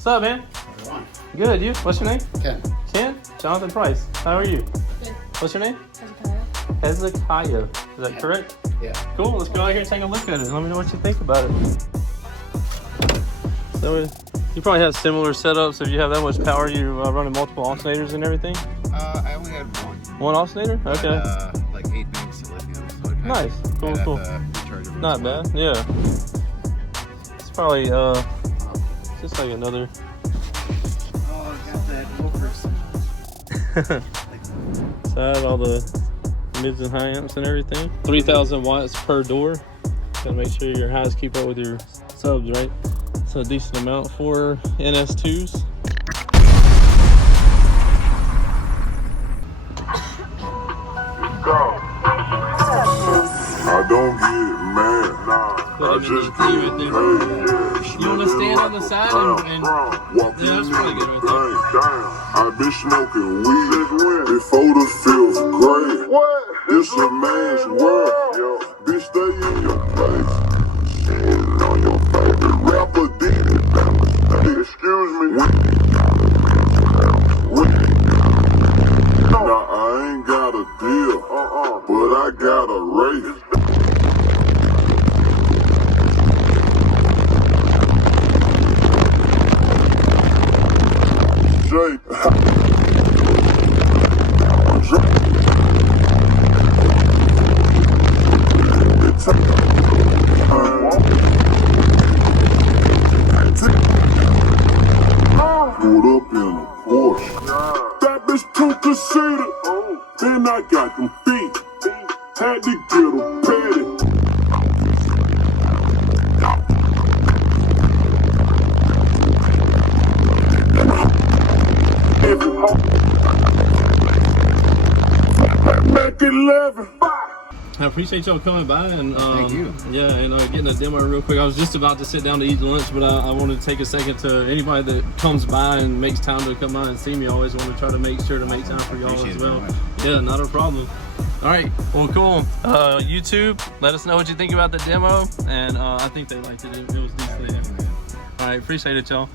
What's up, man? Good, you? What's your name? Ken. Ken? Jonathan Price. How are you? Good. What's your name? Hezekiah. Hezekiah. Is that correct? Yeah. Cool, let's go out here and take a look at it. Let me know what you think about it. So, you probably have similar setups. If you have that much power, you're running multiple alternators and everything? I only had one. One alternator? Okay. Like 8 banks of lithium. So Nice. Cool, cool. Not bad, yeah. It's probably, just like another. Oh, I got that Wilkerson. So I had all the mids and high amps and everything. 3,000 watts per door. Gotta make sure your highs keep up with your subs, right? So a decent amount for NS2s. I don't get mad, nah. I just get paid. You wanna stand on the side and walk yeah, that's pretty good right there. I've been smoking weed before the fifth grade. What? It's a man's world. Bitch, stay in your place. Sitting on your favorite rapper, did it. Excuse me. Nah, I ain't got a deal, but I got a race. Pulled up in a Porsche. That bitch too conceited. Then I got them feet. Had to get them petty. Mac 11. I appreciate y'all coming by and Thank you. Yeah, and getting a demo real quick. I was just about to sit down to eat lunch, but I wanted to take a second to anybody that comes by and makes time to come by and see me. I always want to try to make sure to make time for y'all as well. Yeah, not a problem. All right, well, cool. YouTube, let us know what you think about the demo, and I think they liked it. It was decent. All right, appreciate it, y'all.